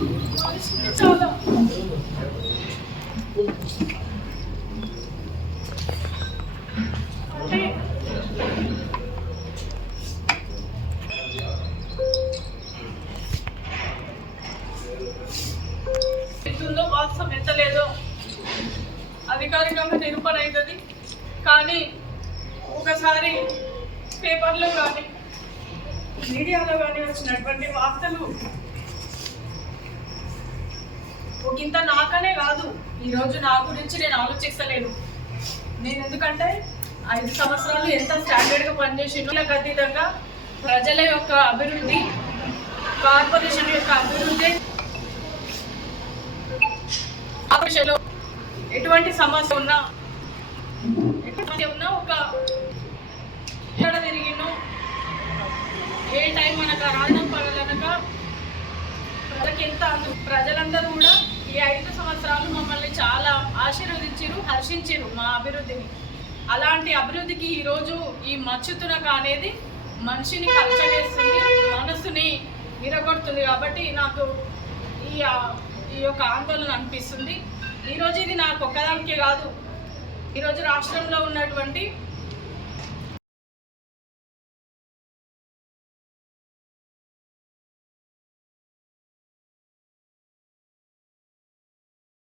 చాలా అంటే ఎంతుందో వాస్తవం ఎంతలేదో అధికారికంగా నిరూపణ అవుతుంది. కానీ ఒకసారి పేపర్లో కానీ మీడియాలో కానీ వచ్చినటువంటి వార్తలు ఒకంత నాకనే కాదు, ఈరోజు నా గురించి నేను ఆలోచిస్తలేను. నేను ఎందుకంటే 5 సంవత్సరాలు ఎంత స్టాండర్డ్గా పనిచేసినకు అతీతంగా ప్రజల యొక్క అభివృద్ధి, కార్పొరేషన్ యొక్క అభివృద్ధి, ఆపరేషన్లో ఎటువంటి సమస్య ఉన్నా ఒక ఎక్కడ తిరిగినో ఏ టైం మనకు రావడం పగలనక ప్రజలకి ఎంత ప్రజలందరూ కూడా ఈ 5 సంవత్సరాలు మమ్మల్ని చాలా ఆశీర్వదించారు, హర్షించారు మా అభివృద్ధిని. అలాంటి అభివృద్ధికి ఈరోజు ఈ మచ్చుతునక అనేది మనిషిని కలచగేస్తుంది, మనస్సుని విరగొడుతుంది. కాబట్టి నాకు ఈ యొక్క ఆందోళన అనిపిస్తుంది. ఈరోజు ఇది నాకు ఒక్కదానికే కాదు, ఈరోజు రాష్ట్రంలో ఉన్నటువంటి